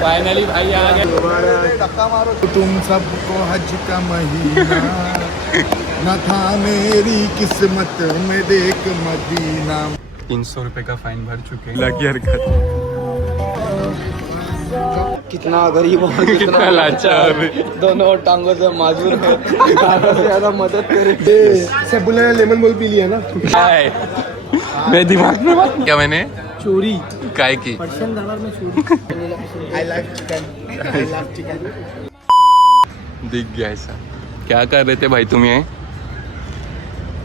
Finally भाई आ गए। तुम सबको हज का महीना न था मेरी किस्मत में देख मदीना। 300 रुपए का फाइन भर चुके हैं। लगी हरकत। कितना गरीब और कितना लाचार। दोनों टांगों से माजूर है। ज्यादा से ज्यादा मदद करे। सब बोले लेमन बॉल पी लिया ना। मेरे दिमाग में बात क्या मैंने चोरी काय की पर्शियन दावर में चोरी। I like chicken, I love chicken. दिख गया ऐसा। क्या कर रहे थे भाई तुम ये?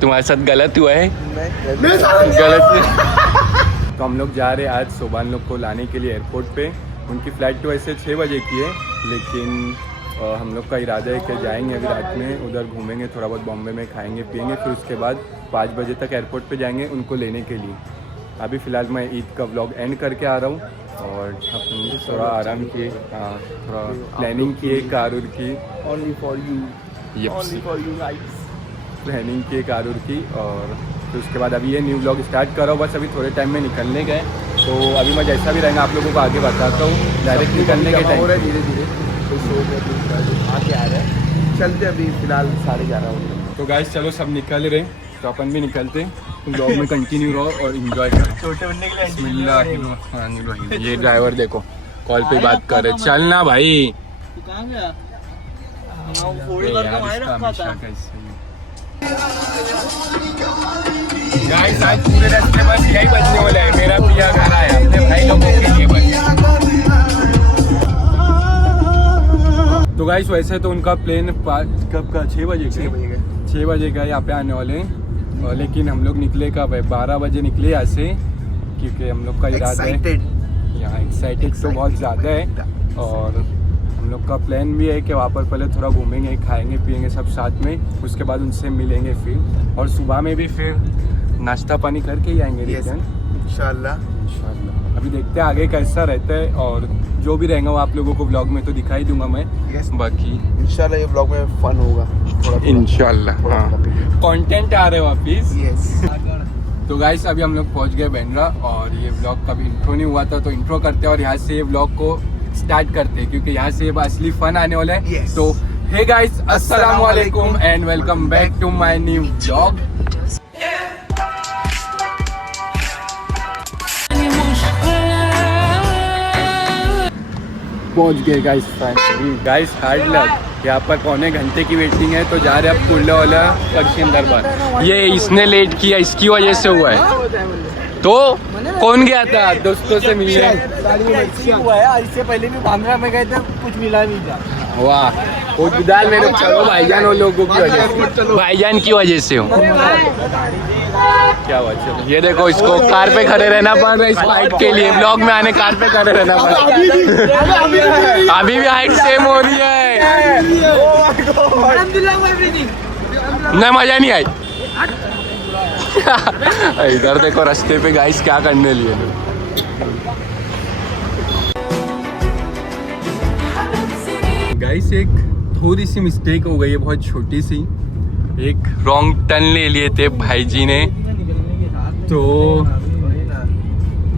तुम्हारे साथ गलत हुआ है? गलत। तो हम लोग जा रहे हैं आज सोबान लोग को लाने के लिए एयरपोर्ट पे। उनकी फ़्लाइट तो वैसे 6 बजे की है, लेकिन हम लोग का इरादा है कि जाएंगे अभी रात में, उधर घूमेंगे, थोड़ा बहुत बॉम्बे में खाएंगे पिएंगे, फिर उसके बाद 5 बजे तक एयरपोर्ट पे जाएंगे उनको लेने के लिए। अभी फ़िलहाल मैं ईद का व्लॉग एंड करके आ रहा हूँ और अपन थोड़ा आराम किए, थोड़ा प्लानिंग किए कारूर की। Only for you, only for you guys. Planning किए कारूर की और फिर उसके बाद अभी ये न्यू व्लॉग स्टार्ट कर रहा हूँ। बस अभी थोड़े टाइम में निकलने गए, तो अभी मैं जैसा भी रहेगा आप लोगों को आगे बताता हूँ। डायरेक्ट निकलने के टाइम धीरे धीरे आगे आ रहे हैं। चलते अभी फिलहाल 11:30 हो गए। तो गाइस चलो सब निकल रहे, तो अपन भी निकलते हैं। तुम ब्लॉग में कंटिन्यू रहो और एंजॉय करो। छोटे बनने के लिए बिस्मिल्लाहिर्रहमानिर्रहीम। ये ड्राइवर देखो कॉल पे बात कर रहे। चलना भाई। कहाँ गया? फोल्ड करके वहीं रखा था। गाइस आज पूरे रास्ते बस यही बजने वाला है, मेरा पिया गाना है अपने भाई लोगों के लिए बस। तो गाइस वैसे तो उनका प्लेन कब का 6 बजे का 6 बजे का यहाँ पे आने वाले हैं, लेकिन हम लोग निकले कब है 12 बजे निकले यहाँ से, क्योंकि हम लोग का इरादा है यहाँ। एक्साइटेड तो बहुत ज़्यादा है और हम लोग का प्लान भी है कि वहाँ पर पहले थोड़ा घूमेंगे, खाएंगे पिएंगे सब साथ में, उसके बाद उनसे मिलेंगे फिर, और सुबह में भी फिर नाश्ता पानी करके ही आएंगे रिटर्न इंशाल्लाह। अभी देखते हैं आगे कैसा रहता है, और जो भी रहेगा वो आप लोगों को ब्लॉग में तो दिखाई दूंगा मैं। बाकी इंशाल्लाह ये ब्लॉग में फन होगा थोड़ा। इंशाल्लाह कंटेंट आ रहे वापिस। तो गाइस अभी हम लोग पहुंच गए बांद्रा, और ये ब्लॉग कभी इंट्रो नहीं हुआ था, तो इंट्रो करते हैं और यहाँ से ये ब्लॉग को स्टार्ट करते हैं, क्योंकि यहाँ से असली फन आने वाला है। तो हे गाइस, अस्सलाम वालेकुम and welcome back to my new blog. पहुंच गए guys finally. Guys hard luck, यहाँ पर पौने घंटे की वेटिंग है, तो जा रहे अब कुल्ला वाला पर्शियन दरबार। ये इसने लेट किया, इसकी वजह से हुआ है। तो कौन गया था दोस्तों से मिलने? हुआ है, इससे पहले भी बांद्रा में गए थे, कुछ मिला नहीं था। वाह, वो दाल मेरे चलो भाईजान, वो लोगों की वजह से, भाईजान की वजह से हो। क्या हुआ? चलो ये देखो, इसको कार पे खड़े रहना पड़ रहा है इस फाइट के लिए, ब्लॉग में आने कार पे खड़े रहना पड़ रहा है। अभी भी हाइट सेम हो रही है। नहीं मजा नहीं आई। इधर देखो रास्ते पे गाइस क्या करने लिए। गाइस एक थोड़ी सी मिस्टेक हो गई है, बहुत छोटी सी। एक रॉन्ग टर्न ले लिए थे भाई जी ने, तो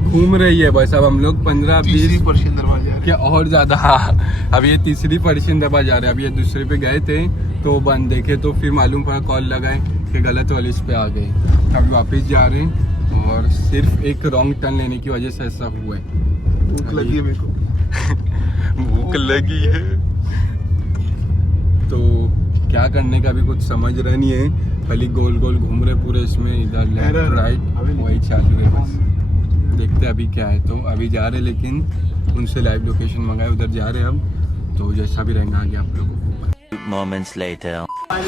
घूम रही है बस। अब हम लोग 15-20 पर्शियन दरबार जा रहे हैं क्या और ज़्यादा। हाँ, अब ये तीसरी पर्शियन दरबार जा रहे हैं। अब ये दूसरे पे गए थे तो बंद देखे, तो फिर मालूम पड़ा, कॉल लगाए कि गलत वाले इस पे आ गए। अब वापस जा रहे हैं और सिर्फ एक रॉन्ग टर्न लेने की वजह से ऐसा हुआ है। भूख लगी है मेरे को। भूख लगी है, तो क्या करने का भी कुछ समझ रहा नहीं है। खाली गोल गोल घूम रहे पूरे इसमें, इधर लेफ्ट राइट वही चालू है बस। देखते हैं अभी क्या है। तो अभी जा रहे, लेकिन उनसे लाइव लोकेशन मंगाए, उधर जा रहे अब, तो जैसा भी रहेगा आगे आप लोगों को। Moments later.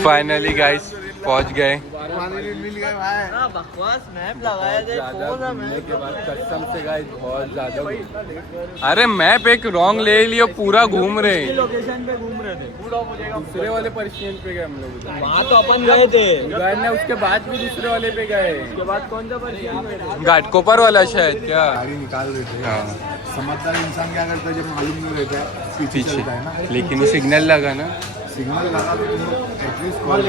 फाइनली गाइस पहुंच गए। मिल गए भाई। बकवास मैप लगाया थे, कसम से गाइस बहुत ज्यादा। अरे मैप एक रॉन्ग ले लियो, पूरा घूम रहे। लोकेशन पे घूम रहे थे। दूसरे वाले पर्शियन पे गए हम लोग। वहाँ तो अपन गए थे, गए ना, उसके बाद भी दूसरे वाले पे गए। उसके बाद कौन सा पर्शियन? घाटकोपर वाला शायद क्या। गाड़ी निकाल रहे थे। हाँ, समझदार इंसान क्या करता है जब मालूम नहीं रहता है पीछे पीछे, चलता है ना। लेकिन वो सिग्नल लगा ना। सिग्नल लगा तो तुम लोग एटलीस्ट कॉल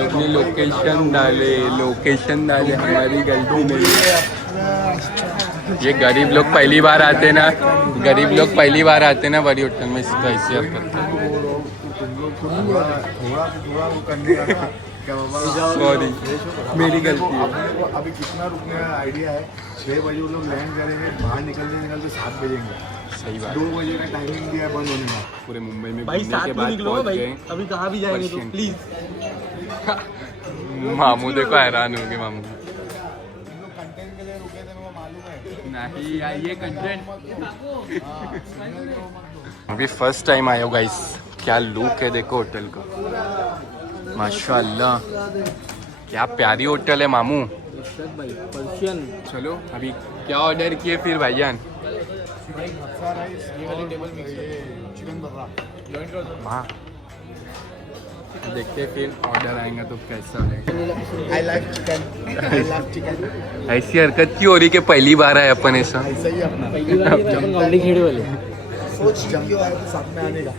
अपने लोकेशन डाले, हमारी गलती नहीं है। ये गरीब लोग पहली बार आते ना, गरीब लोग पहली बार आते ना बड़ी होटल में, इसको ऐसी हरकत करते। थोड़ा वो करने का ना क्या बाबा, सॉरी मेरी गलती है। अभी कितना रुकने का आइडिया है, 6 बजे वो लोग लैंड करेंगे, बाहर निकलते 7 बजेंगे। सही बात। 2 बजे का टाइमिंग दिया है बंद होने का। पूरे मुंबई में भाई घूमने 7 के बजे बाद निकलो पहुंच भाई, गए। अभी कहाँ भी जाएंगे तो पर्शियन। प्लीज। मामू देखो हैरान हो गए मामू। कंटेंट के लिए रुके थे, वो मालूम है। नहीं आइए कंटेंट। अभी फर्स्ट टाइम आया हो गाइस, क्या लुक है देखो होटल का, माशाल्लाह क्या प्यारी होटल है मामू। पर्शियन। चलो अभी क्या ऑर्डर किए फिर भाईजान? चिकन बर्रा। हाँ देखते फिर ऑर्डर आएगा तो कैसा है। I like chicken, I love chicken. ऐसी हरकत क्यों हो रही कि पहली बार आए अपन ऐसा? ऐसा ही अपना पहली बार गाड़ी खेड़े वाले। सोच क्यों आए थे साथ में आने का।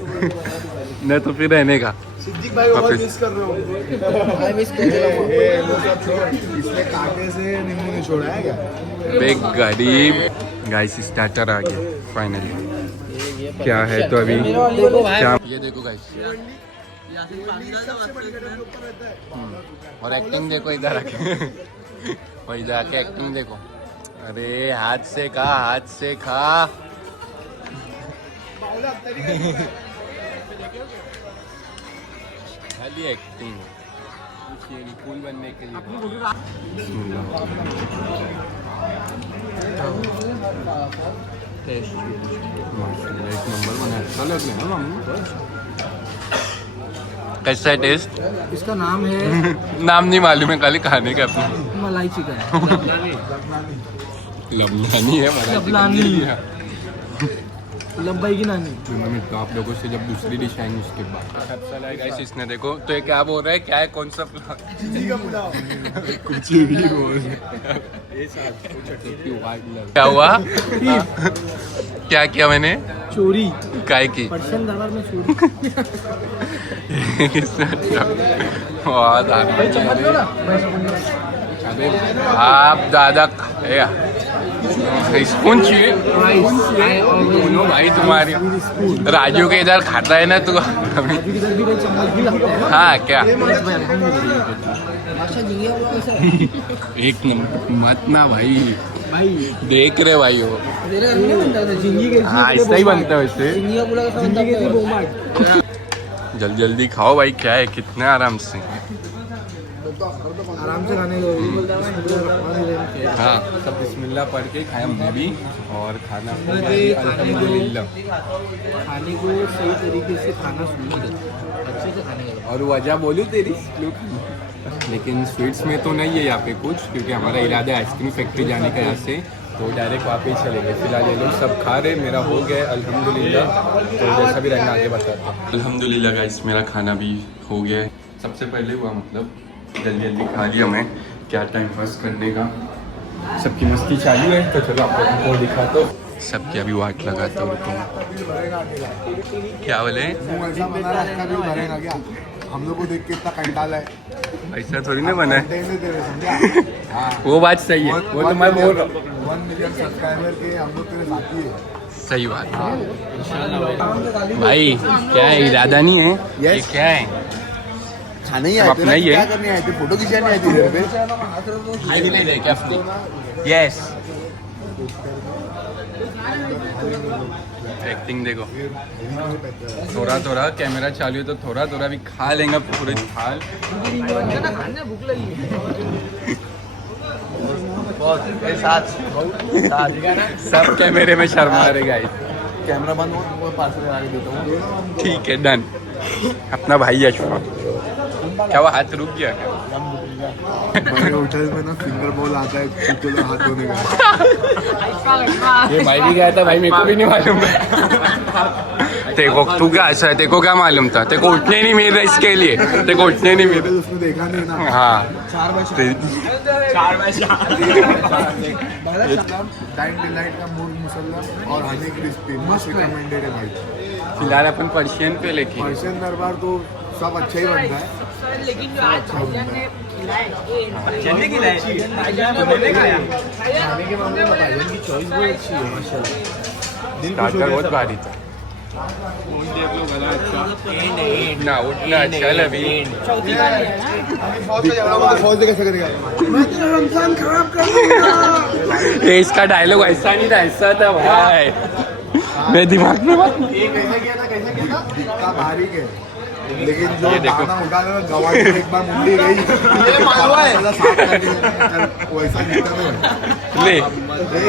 न तो फिर रहने का। सिद्दीक भाई को बहुत वापस। मिस कर रहे हो। मैं मिस कर रहा हूं। वो सब छोड़, इसने कांटे से नींबू नहीं छोड़ा है क्या? बे गरीब। गाइस स्टार्टर आ गया फाइनली। क्या है तो अभी क्या, ये देखो गाइस। और एक्टिंग देखो इधर आके। और इधर आके एक्टिंग देखो। अरे हाथ से खा, हाथ से खा। खाली एक्टिंग, कूल बनने के लिए। एक नंबर बना, अच्छा लग रहा है ना मामू? कैसा है टेस्ट? इसका नाम है नाम नहीं मालूम है, खाली खाने का अपना। मलाई चिकन। लबनानी है, मलाई चिकन लबनानी। नहीं है। लब्बाई की नानी। तो आप लोगों से जब दूसरी डिश आएंगी उसके बाद अच्छा लगेगा। इसने देखो तो ये क्या बोल रहा है, क्या है, कौन सा कुछ भी बोल। क्या हुआ? क्या किया मैंने? चोरी। काय की? पर्शियन दरबार में चोरी। बहुत अरे आप दादा स्पून चाहिए दोनों भाई तुम्हारी। राजू के इधर खाता है ना तू? हाँ क्या एक नंबर मत ना भाई, भाई देख रहे भाई हो। झिंगी हाँ ऐसा ही बनता है वैसे। कैसी? जल्दी जल्दी खाओ भाई, क्या है, कितना आराम से। आराम से खाने को। हाँ सब बिस्मिल्लाह पढ़ के खाया हमने भी, और खाना अल्हम्दुलिल्लाह। खाने को सही तरीके से खाना शुरू कर, अच्छे से खाने का। और वजह बोलूँ तेरी, लेकिन स्वीट्स में तो नहीं है यहाँ पे कुछ, क्योंकि हमारा इरादा है आइसक्रीम फैक्ट्री जाने का यहाँ से, तो डायरेक्ट वहाँ पे ही चलेंगे। फिलहाल ये लोग सब खा रहे, मेरा हो गया अल्हम्दुलिल्लाह। तो जैसा भी रहना आगे बताता हूँ। अल्हम्दुलिल्लाह गाइस मेरा खाना भी हो गया है। सबसे पहले हुआ मतलब जल्दी जल्दी खा लिया मैं, क्या टाइम पास करने का। सबकी मस्ती चालू है, तो चलो आप लोगों को दिखाता हूँ। सबकी अभी वाट लगाता हूँ। क्या बोले? ऐसा बना है, इसका भी भरेगा क्या? हम लोग को देख के इतना कंटाला है। ऐसा थोड़ी ना बना है। कंटेंट नहीं दे रहे, समझा? हाँ। वो बात सही है, वो तो मैं बोल रहा हूँ। 1 मिलियन सब्सक्राइबर के हम लोग तेरे साथी है। सही बात है भाई। क्या है, इरादा नहीं है ये, क्या है? खाने ही सब आए थे अपना ना, ही है। क्या करने आए थे? फोटो खिंचाने आए थे इधर पे। आई नहीं दे क्या अपनी? यस एक्टिंग देखो, थोड़ा थोड़ा कैमरा चालू है तो थोड़ा थोड़ा भी खा लेंगे पूरे थाल। भूख लगी। सब कैमरे में शर्मा रहे गाइस। कैमरा बंद हो, वो पार्सल आगे देता हूँ। ठीक है डन। अपना भाई यशवा, क्या वो हाथ रुक गया क्या? बड़े होटल में ना फिंगर बॉल आता है, कुत्ते लोग हाथ धोने का। ये भाई भी गया था भाई, मेरे को भी नहीं मालूम तेको। तू क्या ऐसा है, तेको क्या मालूम था? तेको उठने नहीं मिल रहा इसके लिए, तेको उठने नहीं मिल रहा। उसने देखा नहीं ना। हाँ 4 बजे डाइन डिलाइट का मूड मुसल्ला और हनी क्रिस्पी मस्त रिकमेंडेड है भाई। फिलहाल अपन पर्शियन पे लेके। पर्शियन दरबार तो सब अच्छा ही बनता है। लेकिन जो आज भाईजान ने खाने के मामले में भाईजान की चॉइस बहुत अच्छी है माशाल्लाह। दिल खुश हो स्टार्टर गया बहुत सब। भारी था। ना उठना चल अभी फौज कैसे करेगा? मैं तेरा रमजान खराब कर दूंगा। ये इसका डायलॉग ऐसा नहीं था, ऐसा था भाई। मेरे दिमाग में बात ये कैसे किया था दिखता बारीक है, लेकिन जो ये देखो। दाना उठा था गवाही में एक बार मुंडी गई, ये मालवा है वैसा दिखता है। ले। एक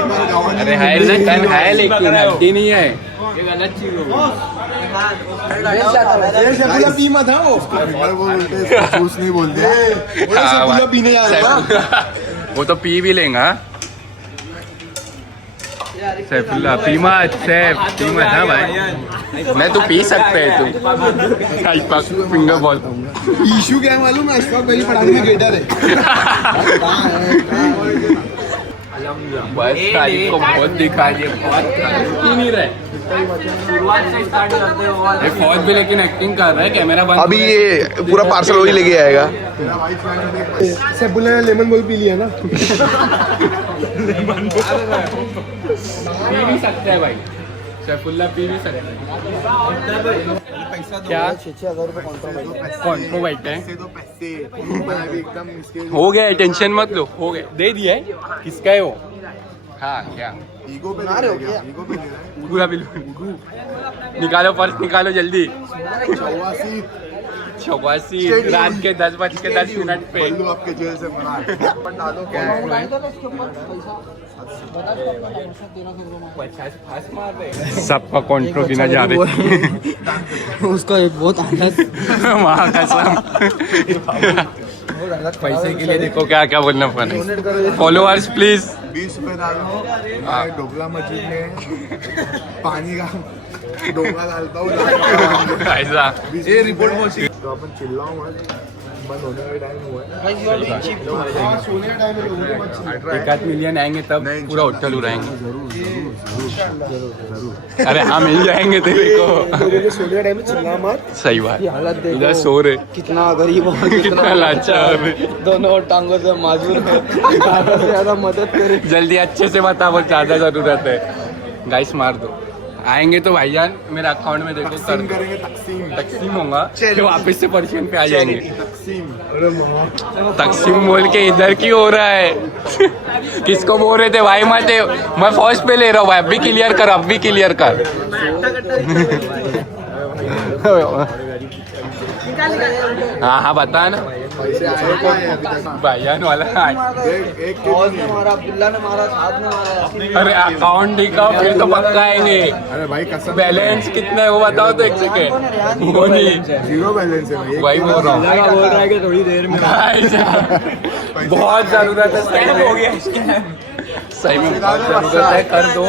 बार गवाही अरे है ना, कल है लेकिन हड्डी नहीं है। पी मत है वो जूस नहीं बोलते हाँ, भाई। पीने जा रहा है। वो तो पी भी लेगा। सैफुल्ला पी मत, सैफ पी मत। हाँ भाई, नहीं तू पी सकते है तू। फिंगर बॉल इशू क्या है मालूम है? अशफाक भाई पढ़ाने में गेटर है। बस तारीख को बहुत दिखा दिए, बहुत पी नहीं रहे। ये फौज भी लेकिन एक्टिंग कर रहा है, कैमरा बंद। अभी ये पूरा पार्सल वही लेके आएगा। सैफुल्ला ने लेमन बॉल पी लिया ना। पी भी सकते हैं भाई, सैफुल्ला पी भी सकते हैं। क्या कॉन्ट्रोवर्ट है? हो गया, टेंशन मत लो, हो गया, दे दिया है। किसका है वो? हाँ क्या ईगो पे ले रहा है क्या? ईगो पे ले रहा है। पूरा बिल निकालो, पर्स निकालो जल्दी। 84 रात के 10:10 पे। बल्लू आपके जेल से मना डालो क्या सबका कॉन्ट्रो गिना जा रहे। उसका एक बहुत आनंद। वहाँ कसम। पैसे के लिए देखो क्या क्या बोलना पड़ा। फॉलोअर्स प्लीज 20 रुपए डालो। मैं ढोकला मस्जिद में पानी का डोंगा डालता हूँ। ऐसा ये रिपोर्ट पहुंची तो अपन चिल्लाओ मत, बंद होने का टाइम हुआ है। हाँ, सोने का टाइम है, लोगों को मत चिल्लाओ। 1 मिलियन आएंगे तब नहीं, पूरा होटल उड़ाएंगे। जरूर। अरे हाँ मिल जाएंगे तेरे को। सोने का टाइम में चिल्ला मत। सही बात, हालत देखो। इधर सो रहे, कितना गरीब और कितना लाचार है। दोनों टांगों से माजूर है। ज्यादा से ज्यादा मदद करे। जल्दी अच्छे से बता, बहुत ज्यादा जरूरत है। गाइस मार दो, आएंगे तो भाईजान मेरे अकाउंट में देखो कर तकसीम दो। करेंगे, तकसीम तकसीम होगा फिर वापस से पर्शियन पे आ जाएंगे। तकसीम। तकसीम बोल के इधर क्यों हो रहा है? किसको बोल रहे थे भाई? मैं फर्स्ट पे ले रहा हूँ भाई, अब भी क्लियर कर, अब भी क्लियर कर। हाँ हाँ बता ना पैसे आए कौन है अभी तक? भाईजान वाला। एक फौज ने मारा, अब्दुल्ला ने मारा, साहब ने मारा। अरे अकाउंट दिखाओ फिर तो पक्का आएंगे। अरे भाई कसम, बैलेंस कितना है वो बताओ तो एक सेकेंड। वो नहीं, जीरो बैलेंस है भाई। वही बोल रहा हूँ। बोल रहा है कि थोड़ी देर में बहुत जरूरत है, सही में हो गया, सही में बहुत जरूरत है, कर दो।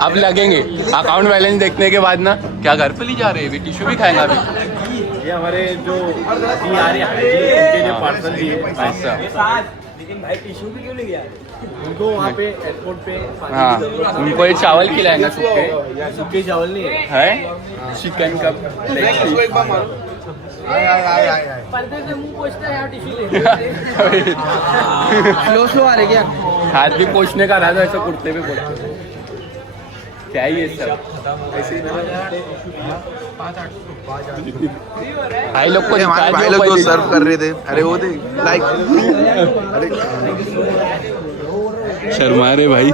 अब लगेंगे अकाउंट बैलेंस देखने के बाद ना। क्या घर पे ले जा रहे हैं? टिश्यू भी खाएंगे अभी। ये हमारे जो आ रहे हैं उनके लिए पार्सल दिए। ऐसा लेकिन भाई टिश्यू भी क्यों ले गया? उनको वहाँ पे एयरपोर्ट पे हाँ, उनको ये चावल खिलाएंगे सूखे। या सूखे चावल नहीं है। है चिकन का लेग पीस। आए। स्लो आ रहे क्या? हाथ भी पोछने का रहा था, ऐसा कुर्ते पे पोछते। क्या है ये सब? भाई लोग को हमारे भाई लोग जो सर्व कर रहे थे, अरे वो थे लाइक, अरे शर्मा रहे भाई।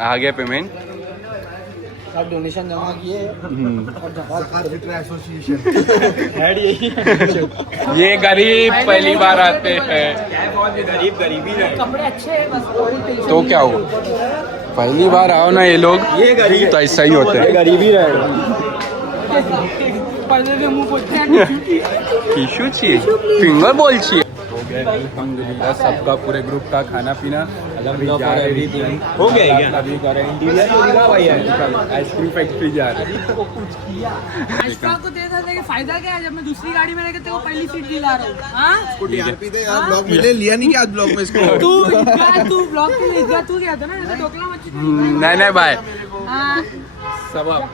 आ गया पेमेंट। सब डोनेशन जमा किए ज़कात फित्र एसोसिएशन। हेड यही ये गरीब पहली बार आते हैं गरीबी कपड़े अच्छे हैं बस कोई टेंशन तो क्या हो, पहली बार आओ ना ये लोग, ये गरीब तो ऐसा ही होता है। गरीबी रहेगा। पर्दे से मुंह पोछते हैं टिश्यू चाहिए, फिंगर बॉल चाहिए। हो गया अल्हम्दुलिल्लाह, सबका पूरे ग्रुप का खाना पीना अभी जा रहे हैं। हो गया क्या? अभी कर रहे हैं इंटीरियर आइसक्रीम फैक्ट्री जा रहे हैं। अशफाक को दे सकते कि फायदा क्या है जब मैं दूसरी गाड़ी में लेकर तेरे को पहली सीट दिला रहा हूँ। हाँ टीआरपी दे यार, ब्लॉग मिले लिया नहीं क्या आज ब्लॉग में इसको? तू ब्लॉग के लिए तू गया था ना जैसे ढोकला मच्छी। नहीं भाई हाँ सब।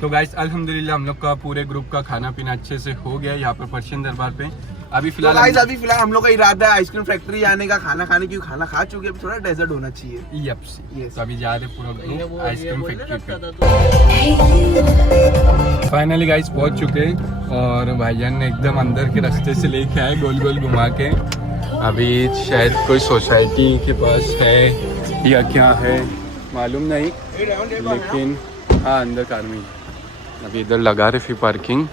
तो गाइस अल्हम्दुलिल्लाह हम लोग का पूरे ग्रुप का खाना पीना अच्छे से हो गया यहाँ पर पर्शियन दरबार पे। अभी तो फिलहाल गाइस अभी फिलहाल हम लोग का इरादा है आइसक्रीम फैक्ट्री जाने का, खाना खाने की। खाना खा चुके हैं, अभी थोड़ा डेजर्ट होना चाहिए। Yes. तो अभी जा रहे पूरा ग्रुप आइसक्रीम फैक्ट्री पे। फाइनली गाइस पहुंच चुके हैं और भाईजान ने एकदम अंदर के रास्ते से लेके आए गोल गोल घुमा के। अभी शायद कोई सोसाइटी के पास है या क्या है मालूम नहीं, लेकिन हाँ अंदर कार में। अभी इधर लगा रहे फिर पार्किंग,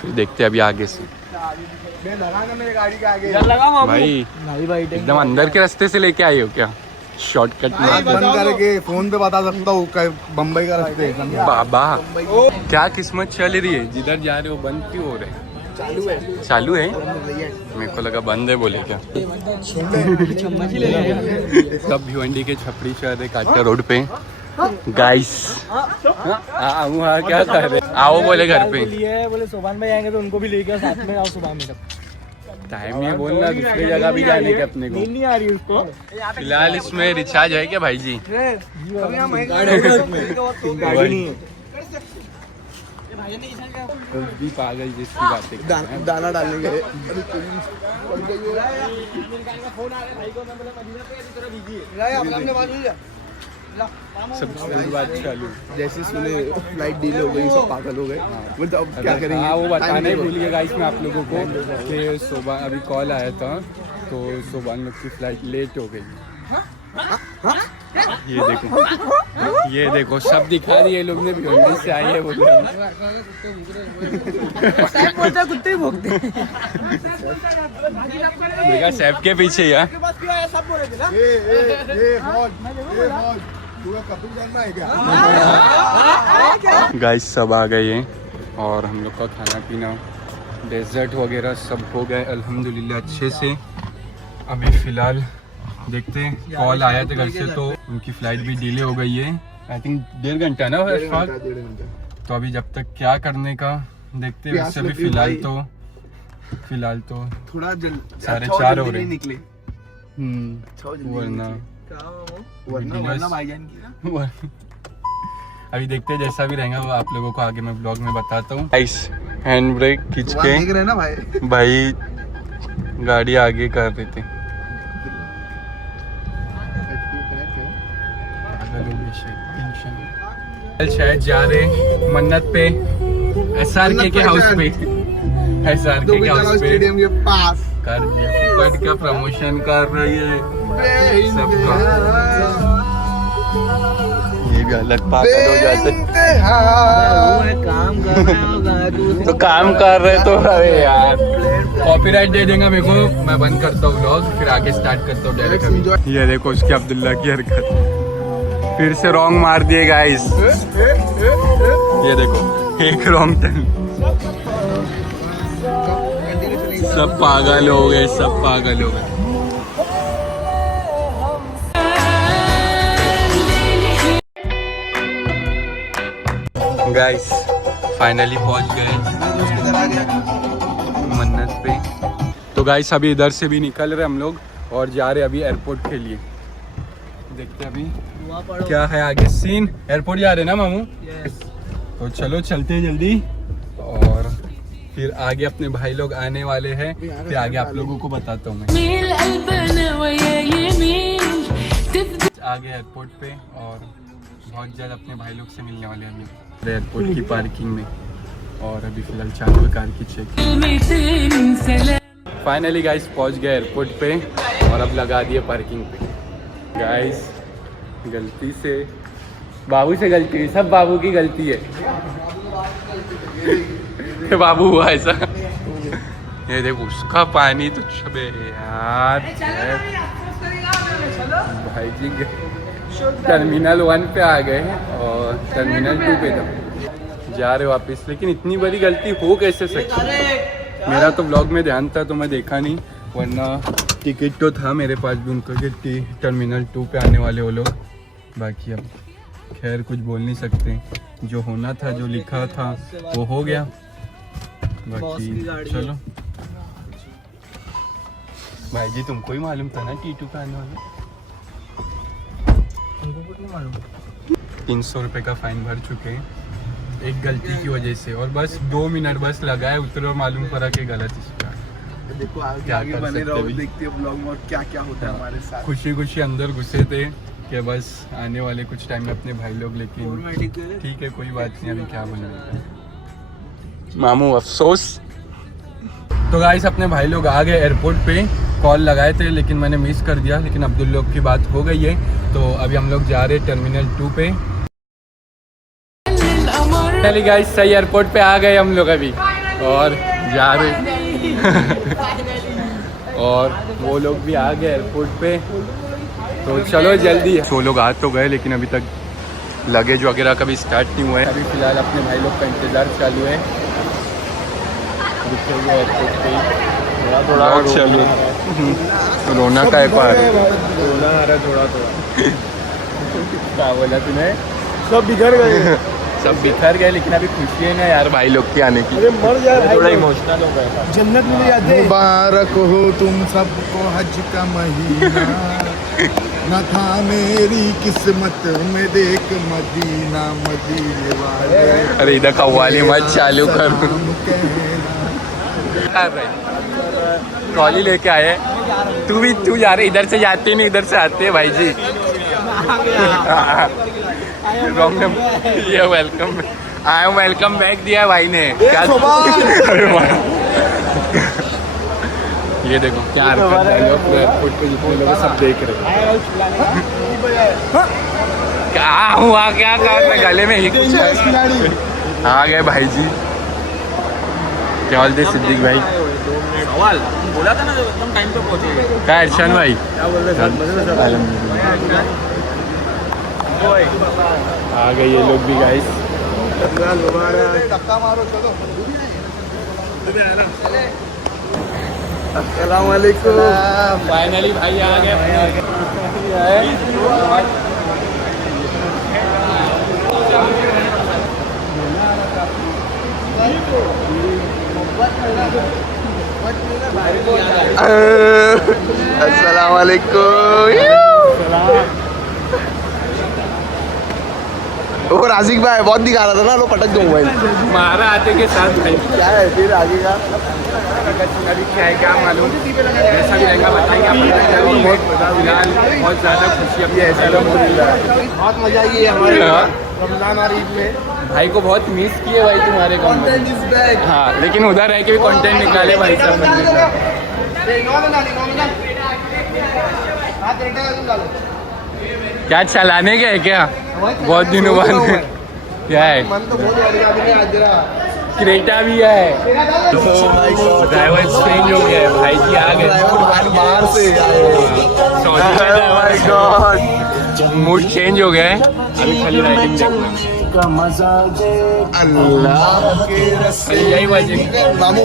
फिर देखते हैं अभी आगे से। मेरे गाड़ी के आगे भाई एकदम अंदर के रास्ते से लेके आए हो क्या? शॉर्टकट में बंद करके फोन पे बता सकता हूँ बम्बई का रास्ते। बाबा क्या किस्मत चल रही है, जिधर जा रहे हो बंद क्यों हो रहे? चालू है मेरे को लगा बंद है बोले क्या। सब भिवंडी के छपरी चल रहे काटका रोड पे गाइस। वहाँ क्या कर रहे? आओ बोले घर पे, बोले सोबान में आएंगे तो उनको भी लेके साथ में आओ सुबह में। टाइम ये बोलना दूसरी जगह भी जाने के अपने को। नहीं आ रही उसको। फिलहाल इसमें रिचार्ज है क्या भाई जी? भी पागल जिसकी बातें दाना डालने गए। सबसे बात चालू जैसे सुने फ्लाइट डील हो गई, सब पागल हो गए। मतलब अब क्या करेंगे? हाँ वो बताना ही भूल गया गाइस मैं आप लोगों को कि सुबह अभी कॉल आया था तो सुबह लोग की फ्लाइट लेट हो गई। ये देखो सब दिखा दिए लोग ने, भिवंडी से आई है बोल रहे कुत्ते ही भोगते। देखा सैफ के पीछे यार। गाइस सब आ गए हैं और हम लोग का खाना पीना डेजर्ट वगैरह सब हो गए अल्हम्दुलिल्लाह अच्छे से। अभी फ़िलहाल देखते हैं, कॉल आया था घर से तो उनकी फ़्लाइट भी डिले हो गई है। आई थिंक 1.5 घंटा ना अशफाक। तो अभी जब तक क्या करने का देखते हैं। वैसे भी फ़िलहाल तो थोड़ा 4:30 हो रहे निकले। वरना भाईजान की ना। अभी देखते हैं जैसा भी रहेगा वो आप लोगों को आगे मैं ब्लॉग में बताता हूँ। गाइस हैंड ब्रेक खींच के देख रहे हैं ना भाई गाड़ी आगे कर रहे थे। शायद जा रहे मन्नत पे SRK के हाउस पे, SRK के हाउस पे स्टेडियम के पास कर फुकट का प्रमोशन कर रही है सबका। ये भी अलग पागल हो जाते काम कर रहा होगा तो काम कर रहे तो अरे यार कॉपीराइट दे देगा मेरे को। मैं बंद करता हूँ व्लॉग फिर आगे स्टार्ट करता हूँ डायरेक्ट। ये देखो उसकी अब्दुल्ला की हरकत, फिर से रॉन्ग मार दिए गाइस। ये देखो एक रॉन्ग टर्न। सब पागल हो गए, सब पागल हो गए। गाइस फाइनली पहुंच गए मन्नत पे। तो गाइस अभी इधर से भी निकल रहे हम लोग और जा रहे अभी एयरपोर्ट के लिए। देखते हैं अभी क्या है आगे सीन। एयरपोर्ट जा रहे ना मामू? तो चलो चलते हैं जल्दी और फिर आगे अपने भाई लोग आने वाले हैं, फिर आगे आप लोगों को बताता हूँ मैं आगे एयरपोर्ट पे। और बहुत जल्द अपने भाई लोग से मिलने वाले हैं अभी एयरपोर्ट की पार्किंग में। और अभी फिलहाल चालू है कार की चेक। फाइनली गाइस पहुंच गए एयरपोर्ट पे और अब लगा दिए पार्किंग पे। गाइस गलती से बाबू से गलती है, सब बाबू की गलती है। बाबू हुआ ऐसा। ये देखो उसका पानी तो छबे यार। भाई जी टर्मिनल 1 पे आ गए और टर्मिनल 2 पे जा रहे वापस। लेकिन इतनी बड़ी गलती हो कैसे सकती है? मेरा तो ब्लॉग में ध्यान था तो मैं देखा नहीं, वरना टिकट तो था मेरे पास भी उनका कि टर्मिनल 2 पे आने वाले वो लोग। बाकी अब खैर कुछ बोल नहीं सकते, जो होना था जो लिखा था वो हो गया। बाकी चलो भाई जी तुमको ही मालूम था ना T2 पे आने वाला। 300 रुपये का फाइन भर चुके हैं एक गलती की वजह से। और बस 2 मिनट बस लगा है उतरे और मालूम पड़ा कि गलत इसका। देखो आगे क्या आगे कर बने सकते रहो, अभी। देखते हैं ब्लॉग में और क्या क्या होता है हमारे साथ। खुशी खुशी अंदर घुसे थे कि बस आने वाले कुछ टाइम में अपने भाई लोग, लेकिन ठीक है कोई बात नहीं, अभी क्या बनेगा। मामू अफसोस। तो गाइस अपने भाई लोग आ गए एयरपोर्ट पे, कॉल लगाए थे लेकिन मैंने मिस कर दिया, लेकिन अब्दुल लोग की बात हो गई है। तो अभी हम लोग जा रहे टर्मिनल 2 पे। चलिए गाइस सही एयरपोर्ट पे आ गए हम लोग अभी और जा रहे और वो लोग भी आ गए एयरपोर्ट पे। तो चलो जल्दी। वो लोग आ तो गए लेकिन अभी तक लगेज वगैरह का भी स्टार्ट नहीं हुआ है। अभी फ़िलहाल अपने भाई लोग का इंतज़ार चालू है। रुकेंगे एयरपोर्ट पे ही थोड़ा रोना का एक बार रोना आ रहा है थोड़ा थोड़ा। क्या बोला तूने? सब बिखर गए। सब बिखर गए लेकिन अभी खुशी है ना यार भाई लोग के आने की। अरे मर जाए भाई, थोड़ा इमोशनल हो गया। जन्नत में जाते। मुबारक हो तुम सबको हज का महीना, न था मेरी किस्मत में देख मदीना मदीने वाले। अरे इधर कव्वाली मत चालू कर। ट्रॉली लेके आए। तू जा रहे, इधर से जाते नहीं इधर से आते हैं भाई जी। ये welcome, I am welcome back दिया भाई ने। क्या ये देखो क्या हरकत है, लोग एयरपोर्ट पे जितने लोग सब देख रहे हैं। क्या हुआ, क्या कर रहे, गले में ही कुछ है। आ गए भाई जी। क्या बोलते सिद्दीक भाई? सवाल बोला था ना एकदम टाइम पे पहुंचेगा। क्या इरशान भाई? आ गए ये लोग भी गाइस। अस्सलाम वालेकुम। फाइनली भाई आ गए। अस्सलाम वालेकुम। वो राजिक भाई बहुत दिखा रहा था ना, लो पटक दो मोबाइल। मारा आते के साथ भाई। क्या है फिर आगे का? अभी क्या है क्या मालूम, ऐसा भी रहेगा बताएंगे आपको। फिलहाल बहुत ज़्यादा खुशी अभी ऐसा बहुत मजा आई है हमारे रमजान और ईद में। भाई को बहुत मिस किए भाई तुम्हारे कंटेंट इज बैक। हाँ लेकिन उधर रह के भी कंटेंट निकाले भाई साहब मंदिर में। क्या चलाने के है क्या? बहुत दिनों बाद क्या है? मन तो बहुत क्रेटा भी है। ड्राइवर चेंज हो गया है, भाई जी आ गए। बाहर से मूड चेंज हो गया है, अभी खाली राइडिंग देखना। अल्लाह के रस्ते यही वजह मामू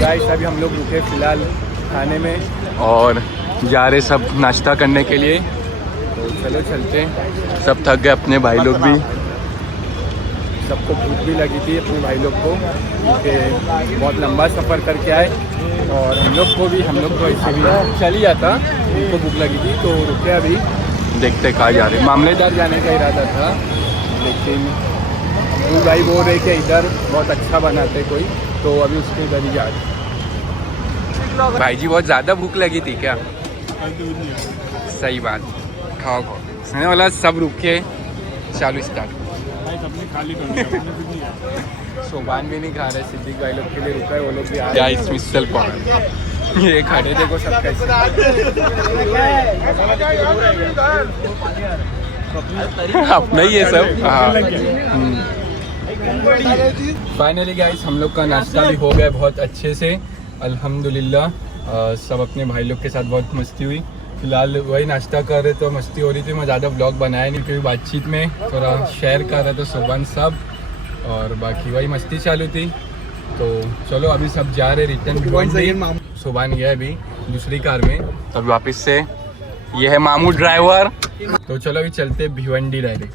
गाइस अभी हम लोग रुके फिलहाल खाने में और जा रहे सब नाश्ता करने के लिए। तो चलो चलते हैं। सब थक गए अपने भाई लोग भी, सबको भूख भी लगी थी अपने भाई लोग को, क्योंकि बहुत लंबा सफ़र करके आए। और हम लोग को भी, हम लोग तो ऐसे भी चल ही जाता, उनको भूख लगी थी तो रुके। अभी देखते कहाँ जा रहे। मामलेदार जाने का इरादा था लेकिन वो भाई बोल रहे कि इधर बहुत अच्छा बनाते कोई, तो अभी उसके इधर ही जा रहे। भाई जी बहुत ज़्यादा भूख लगी थी क्या? सही बात, खाओ खाओ। मैंने बोला सब रुके, चालू स्टार्ट। सोबान भी नहीं खा रहे, सिद्दीक भाई लोग के लिए रुका है, वो लोग भी आ रहे हैं। मिसल पॉइंट ये खड़े देखो सब कैसे। अपना ही है सब। हाँ फाइनली गाइस हम लोग का नाश्ता भी हो गया बहुत अच्छे से अल्हम्दुलिल्लाह। सब अपने भाई लोग के साथ बहुत मस्ती हुई। फिलहाल वही नाश्ता कर रहे तो मस्ती हो रही थी। मैं ज़्यादा ब्लॉग बनाया नहीं क्योंकि बातचीत में थोड़ा शेयर कर रहा था सुबह सब, और बाकी वही मस्ती चालू थी। तो चलो अभी सब जा रहे रिटर्न भिवंडी। सुबह गया अभी दूसरी कार में, तो अभी वापस से ये है मामू ड्राइवर। तो चलो अभी चलते भिवंडी डायरेक्ट।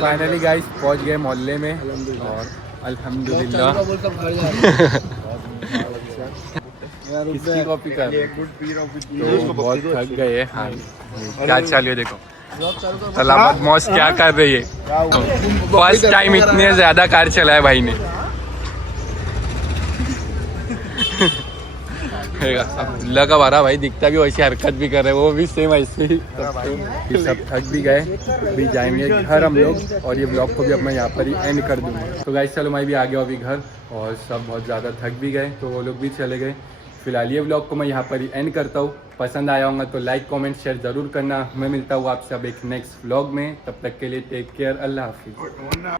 फाइनली गाइस पहुंच गए मोहल्ले में और अल्हम्दुलिल्लाह किसकी कॉपी कर रहे हो? तो बहुत थक गए हैं। हाँ क्या चालू है देखो, सलामत मौज क्या कर रही है। फर्स्ट टाइम इतने ज्यादा कार चलाया भाई ने। लगा बारा भाई दिखता भी वैसी हरकत भी कर रहे हैं, वो भी सेम ऐसे ही। ये सब थक भी गए, अभी जाएंगे घर हम लोग, और ये ब्लॉग को भी अब मैं यहाँ पर ही एंड कर दूँगा। तो गाइस चलो मैं भी आ गया अभी घर, और सब बहुत ज़्यादा थक भी गए तो वो लोग भी चले गए। फिलहाल ये ब्लॉग को मैं यहाँ पर ही एंड करता हूँ। पसंद आया होगा तो लाइक कमेंट शेयर ज़रूर करना। मैं मिलता हूँ आपसे अब एक नेक्स्ट ब्लॉग में, तब तक के लिए टेक केयर, अल्लाह हाफिज़।